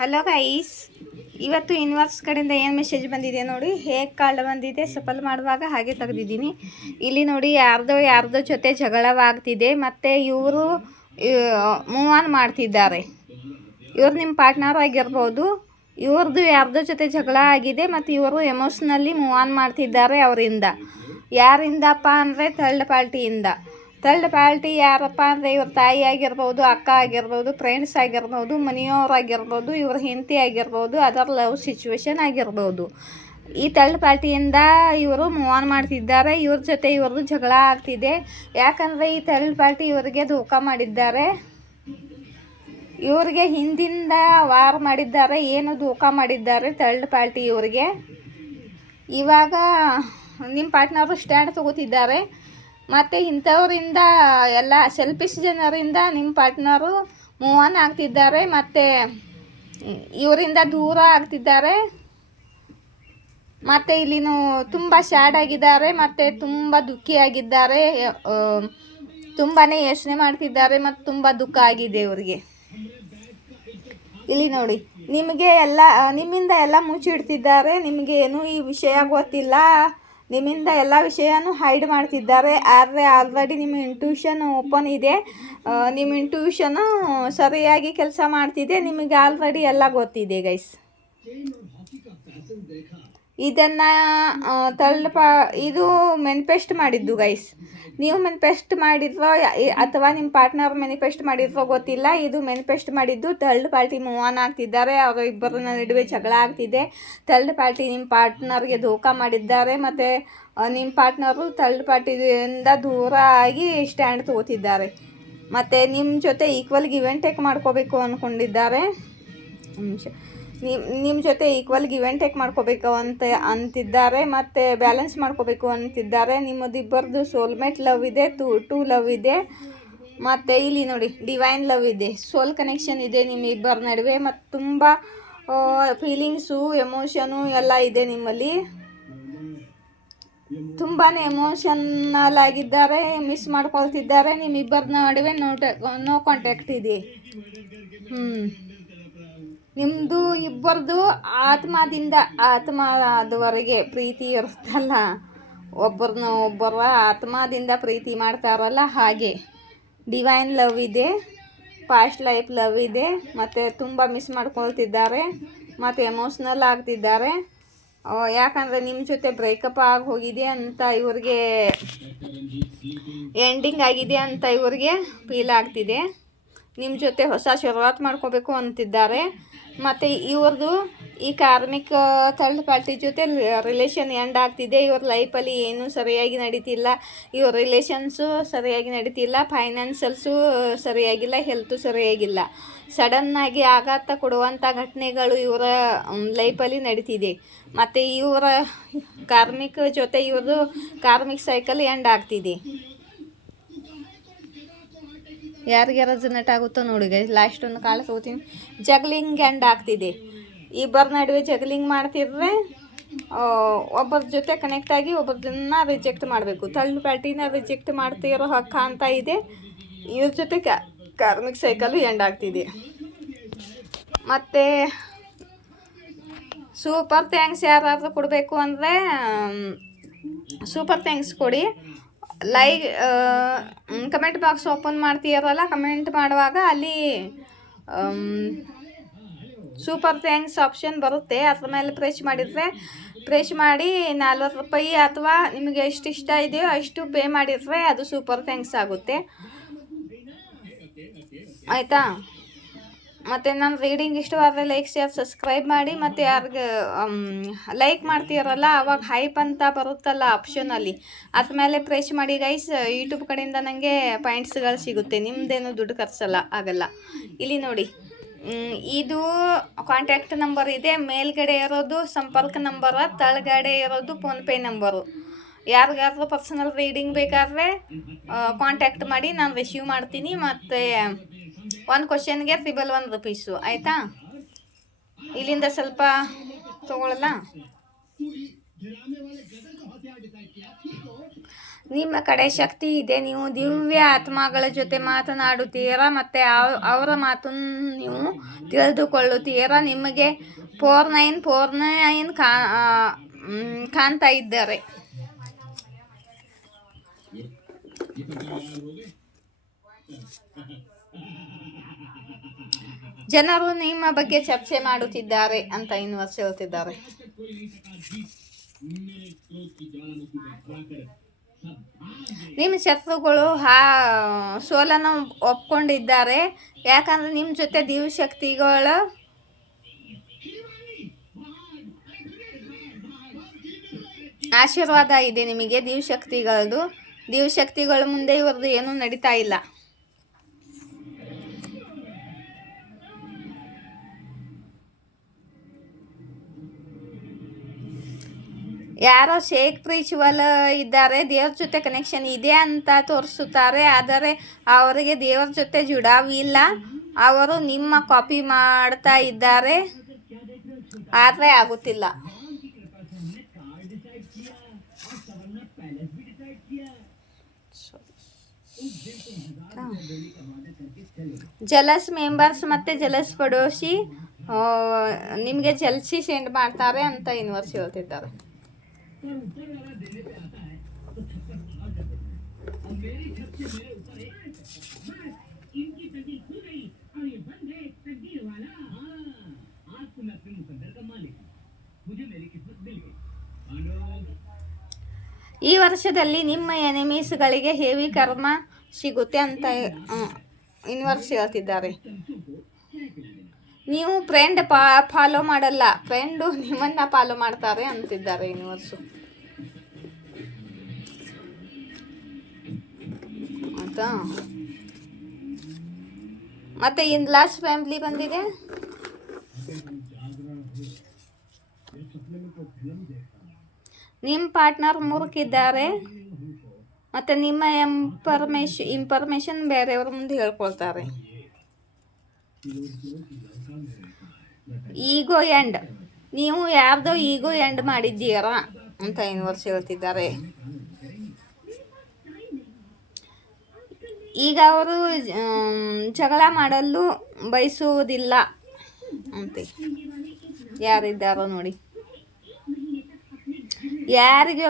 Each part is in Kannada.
ಹಲೋ ಗೈಸ್, ಇವತ್ತು ಯೂನಿವರ್ಸ್ ಕಡೆಯಿಂದ ಏನು ಮೆಸೇಜ್ ಬಂದಿದೆ ನೋಡಿ. ಹೇಗೆ ಕಾರ್ಡ್ ಬಂದಿದೆ ಸಫಲ್ ಮಾಡುವಾಗ ಹಾಗೆ ತೆಗೆದಿದ್ದೀನಿ. ಇಲ್ಲಿ ನೋಡಿ, ಯಾರ್ದೋ ಜೊತೆ ಜಗಳವಾಗ್ತಿದೆ ಮತ್ತು ಇವರು ಮೂವ್ ಆನ್ ಮಾಡ್ತಿದ್ದಾರೆ. ಇವ್ರು ನಿಮ್ಮ ಪಾರ್ಟ್ನರ್ ಆಗಿರ್ಬೋದು. ಇವ್ರದ್ದು ಯಾರ್ದೋ ಜೊತೆ ಜಗಳ ಆಗಿದೆ ಮತ್ತು ಇವರು ಎಮೋಷ್ನಲಿ ಮೂವ್ ಆನ್ ಮಾಡ್ತಿದ್ದಾರೆ ಅವರಿಂದ. ಯಾರಿಂದಪ್ಪ ಅಂದರೆ ಥರ್ಡ್ ಪಾರ್ಟಿ ಯಾರಪ್ಪ ಅಂದರೆ ಇವ್ರ ತಾಯಿ ಆಗಿರ್ಬೋದು, ಅಕ್ಕ ಆಗಿರ್ಬೋದು, ಫ್ರೆಂಡ್ಸ್ ಆಗಿರ್ಬೋದು, ಮನೆಯವರಾಗಿರ್ಬೋದು, ಇವ್ರ ಹೆಂಡತಿ ಆಗಿರ್ಬೋದು, ಅದರ್ ಲವ್ ಸಿಚುವೇಶನ್ ಆಗಿರ್ಬೋದು. ಈ ಥರ್ಡ್ ಪಾರ್ಟಿಯಿಂದ ಇವರು ಮೂವ್ ಆನ್ ಮಾಡ್ತಿದ್ದಾರೆ. ಇವ್ರ ಜೊತೆ ಇವ್ರದ್ದು ಜಗಳ ಆಗ್ತಿದೆ. ಯಾಕಂದರೆ ಈ ಥರ್ಡ್ ಪಾರ್ಟಿ ಇವರಿಗೆ ಧೋಖಾ ಮಾಡಿದ್ದಾರೆ. ಇವ್ರಿಗೆ ಹಿಂದಿಂದ ವಾರ್ ಮಾಡಿದ್ದಾರೆ, ಏನು ಧೋಖಾ ಮಾಡಿದ್ದಾರೆ ಥರ್ಡ್ ಪಾರ್ಟಿ ಇವರಿಗೆ. ಇವಾಗ ನಿಮ್ಮ ಪಾರ್ಟ್ನರು ಸ್ಟ್ಯಾಂಡ್ ತಗೋತಿದ್ದಾರೆ. ಮತ್ತು ಇಂಥವರಿಂದ ಎಲ್ಲ ಸೆಲ್ಫಿಶ್ ಜನರಿಂದ ನಿಮ್ಮ ಪಾರ್ಟ್ನರು ಮೂವ್ ಆನ್ ಆಗ್ತಿದ್ದಾರೆ ಮತ್ತು ಇವರಿಂದ ದೂರ ಆಗ್ತಿದ್ದಾರೆ. ಮತ್ತು ಇಲ್ಲಿನೂ ತುಂಬ ಸ್ಯಾಡ್ ಆಗಿದ್ದಾರೆ ಮತ್ತು ತುಂಬ ದುಃಖಿಯಾಗಿದ್ದಾರೆ. ತುಂಬಾ ಯೋಚನೆ ಮಾಡ್ತಿದ್ದಾರೆ ಮತ್ತು ತುಂಬ ದುಃಖ ಆಗಿದೆ ಇವರಿಗೆ. ಇಲ್ಲಿ ನೋಡಿ, ನಿಮ್ಮಿಂದ ಎಲ್ಲ ಮುಚ್ಚಿಡ್ತಿದ್ದಾರೆ. ನಿಮಗೇನು ಈ ವಿಷಯ ಗೊತ್ತಿಲ್ಲ. ನಿಮ್ಮಿಂದ ಎಲ್ಲ ವಿಷಯನೂ ಹೈಡ್ ಮಾಡ್ತಿದ್ದಾರೆ. ಆದರೆ ಆಲ್ರೆಡಿ ನಿಮ್ಮ ಇಂಟ್ಯೂಷನ್ ಓಪನ್ ಇದೆ. ನಿಮ್ಮ ಇಂಟ್ಯೂಷನು ಸರಿಯಾಗಿ ಕೆಲಸ ಮಾಡ್ತಿದೆ. ನಿಮಗೆ ಆಲ್ರೆಡಿ ಎಲ್ಲ ಗೊತ್ತಿದೆ ಗೈಸ್. ಇದನ್ನು ಇದು ಮೆನಿಫೆಸ್ಟ್ ಮಾಡಿದ್ದು ಗೈಸ್. ನೀವು ಮೆನಿಫೆಸ್ಟ್ ಮಾಡಿದ್ರೋ ಅಥವಾ ನಿಮ್ಮ ಪಾರ್ಟ್ನರ್ ಮೆನಿಫೆಸ್ಟ್ ಮಾಡಿದ್ರೋ ಗೊತ್ತಿಲ್ಲ. ಇದು ಮೆನಿಫೆಸ್ಟ್ ಮಾಡಿದ್ದು. ಥರ್ಡ್ ಪಾರ್ಟಿ ಮೂವ್ ಆನ್ ಆಗ್ತಿದ್ದಾರೆ. ಅವರ ಇಬ್ಬರ ನಡುವೆ ಜಗಳ ಆಗ್ತಿದೆ. ಥರ್ಡ್ ಪಾರ್ಟಿ ನಿಮ್ಮ ಪಾರ್ಟ್ನರ್ಗೆ ಧೋಖಾ ಮಾಡಿದ್ದಾರೆ ಮತ್ತು ನಿಮ್ಮ ಪಾರ್ಟ್ನರು ಥರ್ಡ್ ಪಾರ್ಟಿಯಿಂದ ದೂರ ಆಗಿ ಸ್ಟ್ಯಾಂಡ್ ತಗೋತಿದ್ದಾರೆ. ಮತ್ತು ನಿಮ್ಮ ಜೊತೆ ಈಕ್ವಲ್ ಗಿವ್ ಆ್ಯಂಡ್ ಟೇಕ್ ಮಾಡ್ಕೋಬೇಕು ಅಂದ್ಕೊಂಡಿದ್ದಾರೆ. ನಿಮ್ಮ ಜೊತೆ ಈಕ್ವಲ್ ಗಿವ್ ಆ್ಯಂಡ್ ಟೇಕ್ ಮಾಡ್ಕೋಬೇಕು ಅಂತಿದ್ದಾರೆ ಮತ್ತು ಬ್ಯಾಲೆನ್ಸ್ ಮಾಡ್ಕೋಬೇಕು ಅಂತಿದ್ದಾರೆ. ನಿಮ್ಮದಿಬ್ಬರದು ಸೋಲ್ಮೇಟ್ ಲವ್ ಇದೆ, ಟೂ ಲವ್ ಇದೆ ಮತ್ತು ಇಲ್ಲಿ ನೋಡಿ ಡಿವೈನ್ ಲವ್ ಇದೆ. ಸೋಲ್ ಕನೆಕ್ಷನ್ ಇದೆ ನಿಮ್ಮಿಬ್ಬರ ನಡುವೆ ಮತ್ತು ತುಂಬ ಫೀಲಿಂಗ್ಸು, ಎಮೋಷನು ಎಲ್ಲ ಇದೆ ನಿಮ್ಮಲ್ಲಿ. ತುಂಬಾ ಎಮೋಷನಲ್ ಆಗಿದ್ದಾರೆ, ಮಿಸ್ ಮಾಡ್ಕೊಳ್ತಿದ್ದಾರೆ. ನಿಮ್ಮಿಬ್ಬರ ನಡುವೆ ನೋ ಕಾಂಟ್ಯಾಕ್ಟ್ ಇದೆ. ನಿಮ್ಮದು ಇಬ್ಬರದು ಆತ್ಮದವರೆಗೆ ಪ್ರೀತಿ ಇರುತ್ತಲ್ಲ, ಒಬ್ಬರ ಆತ್ಮದಿಂದ ಪ್ರೀತಿ ಮಾಡ್ತಾರಲ್ಲ ಹಾಗೆ. ಡಿವೈನ್ ಲವ್ ಇದೆ, ಪಾಸ್ಟ್ ಲೈಫ್ ಲವ್ ಇದೆ ಮತ್ತು ತುಂಬ ಮಿಸ್ ಮಾಡ್ಕೊಳ್ತಿದ್ದಾರೆ ಮತ್ತು ಎಮೋಷ್ನಲ್ ಆಗ್ತಿದ್ದಾರೆ. ಯಾಕಂದರೆ ನಿಮ್ಮ ಜೊತೆ ಬ್ರೇಕಪ್ ಆಗಿ ಹೋಗಿದೆ ಅಂತ ಇವ್ರಿಗೆ, ಎಂಡಿಂಗ್ ಆಗಿದೆ ಅಂತ ಇವ್ರಿಗೆ ಫೀಲ್ ಆಗ್ತಿದೆ. ನಿಮ್ಮ ಜೊತೆ ಹೊಸ ಶುರುವಾತ್ ಮಾಡ್ಕೋಬೇಕು ಅಂತಿದ್ದಾರೆ. ಮತ್ತು ಇವ್ರದ್ದು ಈ ಕಾರ್ಮಿಕ್ ಥರ್ಡ್ ಪಾರ್ಟಿ ಜೊತೆ ರಿಲೇಷನ್ ಎಂಡ್ ಆಗ್ತಿದೆ. ಇವ್ರ ಲೈಫಲ್ಲಿ ಏನೂ ಸರಿಯಾಗಿ ನಡೀತಿಲ್ಲ. ಇವ್ರ ರಿಲೇಷನ್ಸು ಸರಿಯಾಗಿ ನಡೀತಿಲ್ಲ, ಫೈನಾನ್ಸಲ್ಸು ಸರಿಯಾಗಿಲ್ಲ, ಹೆಲ್ತು ಸರಿಯಾಗಿಲ್ಲ. ಸಡನ್ನಾಗಿ ಆಘಾತ ಕೊಡುವಂಥ ಘಟನೆಗಳು ಇವರ ಲೈಫಲ್ಲಿ ನಡೀತಿದೆ. ಮತ್ತು ಇವರ ಕಾರ್ಮಿಕ್ ಜೊತೆ ಇವ್ರದ್ದು ಕಾರ್ಮಿಕ್ ಸೈಕಲ್ ಎಂಡ್ ಆಗ್ತಿದೆ. ಯಾರಿಗೆ ರೆಸನೇಟ್ ಆಗುತ್ತೋ ನೋಡಿ ಗೈಸ್. ಲಾಸ್ಟ್ ಒಂದು ಕಾಳು ತಗೋತೀನಿ. ಜಗ್ಲಿಂಗ್ ಎಂಡ್ ಆಗ್ತಿದೆ. ಇಬ್ಬರ ನಡುವೆ ಜಗ್ಲಿಂಗ್ ಮಾಡ್ತಿದ್ರೆ ಒಬ್ಬರ ಜೊತೆ ಕನೆಕ್ಟ್ ಆಗಿ ಒಬ್ಬರನ್ನ ರಿಜೆಕ್ಟ್ ಮಾಡಬೇಕು. ಥರ್ಡ್ ಪಾರ್ಟಿನ ರಿಜೆಕ್ಟ್ ಮಾಡ್ತಿರೋ ಹಕ್ಕ ಅಂತ ಇದೆ. ಇವ್ರ ಜೊತೆ ಕಾರ್ಮಿಕ್ ಸೈಕಲು ಎಂಡ್ ಆಗ್ತಿದೆ. ಮತ್ತು ಸೂಪರ್ ಥ್ಯಾಂಕ್ಸ್ ಯಾರಾದರೂ ಕೊಡಬೇಕು ಅಂದರೆ ಸೂಪರ್ ಥ್ಯಾಂಕ್ಸ್ ಕೊಡಿ. ಕಮೆಂಟ್ ಬಾಕ್ಸ್ ಓಪನ್ ಮಾಡ್ತೀರಲ್ಲ, ಕಮೆಂಟ್ ಮಾಡುವಾಗ ಅಲ್ಲಿ ಸೂಪರ್ ಥ್ಯಾಂಕ್ಸ್ ಆಪ್ಷನ್ ಬರುತ್ತೆ. ಅದ್ರ ಮೇಲೆ ಪ್ರೆಸ್ ಮಾಡಿ 40 ರೂಪಾಯಿ ಅಥವಾ ನಿಮಗೆ ಎಷ್ಟು ಇಷ್ಟ ಇದೆಯೋ ಅಷ್ಟು ಪೇ ಮಾಡಿದರೆ ಅದು ಸೂಪರ್ ಥ್ಯಾಂಕ್ಸ್ ಆಗುತ್ತೆ. ಆಯಿತಾ? ಮತ್ತು ನನ್ನ ರೀಡಿಂಗ್ ಇಷ್ಟವಾದರೆ ಲೈಕ್, ಶೇರ್, ಸಬ್ಸ್ಕ್ರೈಬ್ ಮಾಡಿ. ಮತ್ತು ಯಾರಿಗೆ ಲೈಕ್ ಮಾಡ್ತೀರಲ್ಲ ಅವಾಗ ಹೈಪ್ ಅಂತ ಬರುತ್ತಲ್ಲ ಆಪ್ಷನಲ್ಲಿ, ಅದ್ರ ಮೇಲೆ ಪ್ರೆಸ್ ಮಾಡಿ ಗೈಸ್. ಯೂಟ್ಯೂಬ್ ಕಡೆಯಿಂದ ನನಗೆ ಪಾಯಿಂಟ್ಸ್ಗಳು ಸಿಗುತ್ತೆ. ನಿಮ್ಮದೇನು ದುಡ್ಡು ಆಗಲ್ಲ. ಇಲ್ಲಿ ನೋಡಿ, ಇದು ಕಾಂಟ್ಯಾಕ್ಟ್ ನಂಬರ್ ಇದೆ. ಮೇಲ್ಗಡೆ ಇರೋದು ಸಂಪರ್ಕ ನಂಬರ, ತಳಗಡೆ ಇರೋದು ಫೋನ್ಪೇ ನಂಬರು. ಯಾರಿಗಾದ್ರೂ ಪರ್ಸನಲ್ ರೀಡಿಂಗ್ ಬೇಕಾದರೆ ಕಾಂಟ್ಯಾಕ್ಟ್ ಮಾಡಿ, ನಾನು ರಿಸೀವ್ ಮಾಡ್ತೀನಿ. ಮತ್ತು ಒಂದು ಕ್ವಶನ್ಗೆ $1 ರೂಪೀಸು. ಆಯಿತಾ? ಇಲ್ಲಿಂದ ಸ್ವಲ್ಪ ತೊಗೊಳ್ಳಲ್ಲ. ನಿಮ್ಮ ಕಡೆ ಶಕ್ತಿ ಇದೆ. ನೀವು ದಿವ್ಯ ಆತ್ಮಗಳ ಜೊತೆ ಮಾತನಾಡುತ್ತೀರಾ ಮತ್ತು ಅವರ ಮಾತನ್ನು ನೀವು ತಿಳಿದುಕೊಳ್ಳುತ್ತೀರಾ. ನಿಮಗೆ 4949 ಕಾಣ್ತಾ ಇದ್ದಾರೆ. ಜನರು ನಿಮ್ಮ ಬಗ್ಗೆ ಚರ್ಚೆ ಮಾಡುತ್ತಿದ್ದಾರೆ ಅಂತ ಯೂನಿವರ್ಸ್ ಹೇಳ್ತಿದ್ದಾರೆ. ನಿಮ್ಮ ಶತ್ರುಗಳು ಸೋಲನ್ನು ಒಪ್ಕೊಂಡಿದ್ದಾರೆ. ಯಾಕಂದ್ರೆ ನಿಮ್ಮ ಜೊತೆ ದಿವ್ಯಶಕ್ತಿಗಳ ಆಶೀರ್ವಾದ ಇದೆ. ನಿಮಗೆ ದಿವ್ಯಶಕ್ತಿಗಳ ಮುಂದೆ ಇವ್ರದ್ದು ಏನೂ ನಡೀತಾ ಇಲ್ಲ. ಯಾರೋ ಶೇಕ್ ರಿಚುವಲ್ ಇದ್ದಾರೆ, ದೇವ್ರ ಜೊತೆ ಕನೆಕ್ಷನ್ ಇದೆ ಅಂತ ತೋರಿಸುತ್ತಾರೆ. ಆದರೆ ಅವರಿಗೆ ದೇವ್ರ ಜೊತೆ ಜುಡಾವಿಲ್ಲ. ಅವರು ನಿಮ್ಮ ಕಾಪಿ ಮಾಡ್ತಾ ಇದ್ದಾರೆ, ಆದರೆ ಆಗುತ್ತಿಲ್ಲ. ಜಲಸ್ ಮೆಂಬರ್ಸ್ ಮತ್ತು ಜಲಸ್ ಪಡೋಶಿ ನಿಮಗೆ ಜಲ್ಸಿ ಸೆಂಡ್ ಮಾಡ್ತಾರೆ ಅಂತ ಯೂನಿವರ್ಸ್ ಹೇಳ್ತಿದ್ದಾರೆ. ಈ ವರ್ಷದಲ್ಲಿ ನಿಮ್ಮ ಎನಿಮೀಸ್ಗಳಿಗೆ ಹೆವಿ ಕರ್ಮ ಸಿಗುತ್ತೆ ಅಂತ ಯೂನಿವರ್ಸ್ ಹೇಳ್ತಿದ್ದಾರೆ. ನೀವು ಫ್ರೆಂಡ್ ಫಾಲೋ ಮಾಡಲ್ಲ, ಫ್ರೆಂಡು ನಿಮ್ಮನ್ನು ಫಾಲೋ ಮಾಡ್ತಾರೆ ಅಂತಿದ್ದಾರೆ ಯೂನಿವರ್ಸು. ಆಯಿತಾ? ಮತ್ತು ಇನ್ ಲಾಸ್ಟ್ ಫ್ಯಾಮಿಲಿ ಬಂದಿದೆ. ನಿಮ್ಮ ಪಾರ್ಟ್ನರ್ ಮೂರ್ಖಿದ್ದಾರೆ ಮತ್ತು ನಿಮ್ಮ ಇನ್ಫಾರ್ಮೇಷನ್ ಬೇರೆಯವ್ರ ಮುಂದೆ ಹೇಳ್ಕೊಳ್ತಾರೆ. ಈಗೋ ಎಂಡ್, ನೀವು ಯಾರ್ದೋ ಈಗೋ ಎಂಡ್ ಮಾಡಿದ್ದೀರಾ ಅಂತ ಯೂನಿವರ್ಸ್ ಹೇಳ್ತಿದ್ದಾರೆ. ಈಗ ಅವರು ಜಗಳ ಮಾಡಲು ಬಯಸುವುದಿಲ್ಲ ಅಂತೆ. ಯಾರಿದ್ದಾರೋ ನೋಡಿ. ಯಾರಿಗೆ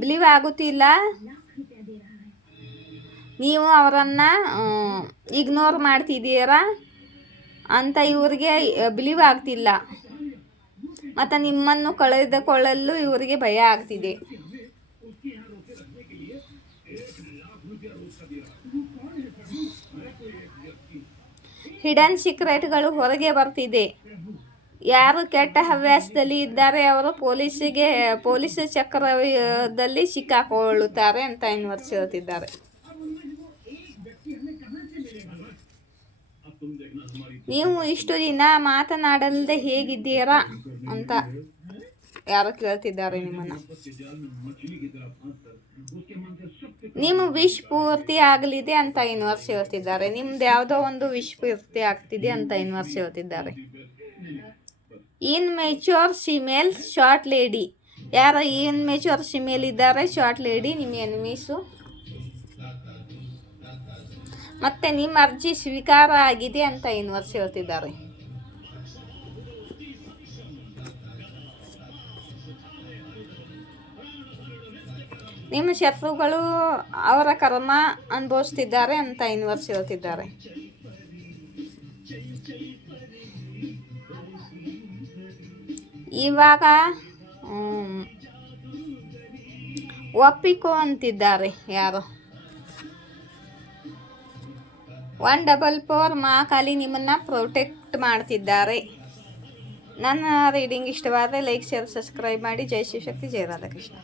ಬಿಲೀವ್ ಆಗುತ್ತಿಲ್ಲ, ನೀವು ಅವರನ್ನು ಇಗ್ನೋರ್ ಮಾಡ್ತಿದ್ದೀರಾ ಅಂತ ಇವರಿಗೆ ಬಿಲೀವ್ ಆಗ್ತಿಲ್ಲ. ಮತ್ತು ನಿಮ್ಮನ್ನು ಕಳೆದುಕೊಳ್ಳಲು ಇವರಿಗೆ ಭಯ ಆಗ್ತಿದೆ. ಹಿಡನ್ ಸೀಕ್ರೆಟ್ಗಳು ಹೊರಗೆ ಬರ್ತಿದೆ. ಯಾರು ಕೆಟ್ಟ ಹವ್ಯಾಸದಲ್ಲಿ ಇದ್ದಾರೆ ಅವರು ಪೊಲೀಸ್ ಚಕ್ರದಲ್ಲಿ ಸಿಕ್ಕಾಕೊಳ್ಳುತ್ತಾರೆ ಅಂತ ಯೂನಿವರ್ಸ್ ಹೇಳ್ತಿದ್ದಾರೆ. ನೀವು ಇಷ್ಟು ದಿನ ಮಾತನಾಡಲ್ದೆ ಹೇಗಿದ್ದೀರಾ ಅಂತ ಯಾರೋ ಕೇಳ್ತಿದ್ದಾರೆ ನಿಮ್ಮನ್ನು. ನಿಮ್ಮ ವಿಶ್ ಪೂರ್ತಿ ಆಗಲಿದೆ ಅಂತ ಯೂನಿವರ್ಸ್ ಹೇಳ್ತಿದ್ದಾರೆ. ನಿಮ್ದು ಯಾವುದೋ ಒಂದು ವಿಶ್ ಪೂರ್ತಿ ಆಗ್ತಿದೆ ಅಂತ ಯೂನಿವರ್ಸ್ ಹೇಳ್ತಿದ್ದಾರೆ. ಇನ್ ಮೆಚೂರ್ ಫಿಮೇಲ್ ಶಾರ್ಟ್ ಲೇಡಿ, ಯಾರೋ ಇನ್ ಮೆಚೂರ್ ಫಿಮೇಲ್ ಇದ್ದಾರೆ, ಶಾರ್ಟ್ ಲೇಡಿ ನಿಮ್ಮ ಎನಿಮೀಸು. ಮತ್ತು ನಿಮ್ಮ ಅರ್ಜಿ ಸ್ವೀಕಾರ ಆಗಿದೆ ಅಂತ ಯೂನಿವರ್ಸ್ ಹೇಳ್ತಿದ್ದಾರೆ. ನಿಮ್ಮ ಶತ್ರುಗಳು ಅವರ ಕರ್ಮ ಅನುಭವಿಸ್ತಿದ್ದಾರೆ ಅಂತ ಯೂನಿವರ್ಸ್ ಹೇಳ್ತಿದ್ದಾರೆ. ಇವಾಗ ಒಪ್ಪಿಕೋ ಅಂತಿದ್ದಾರೆ ಯಾರೋ. 144 ಮಾ ಕಾಲಿ ನಿಮ್ಮನ್ನು ಪ್ರೊಟೆಕ್ಟ್ ಮಾಡ್ತಿದ್ದಾರೆ. ನನ್ನ ರೀಡಿಂಗ್ ಇಷ್ಟವಾದರೆ ಲೈಕ್, ಶೇರ್, ಸಬ್ಸ್ಕ್ರೈಬ್ ಮಾಡಿ. ಜೈ ಶಿವಶಕ್ತಿ, ಜೈ ರಾಧಾಕೃಷ್ಣ.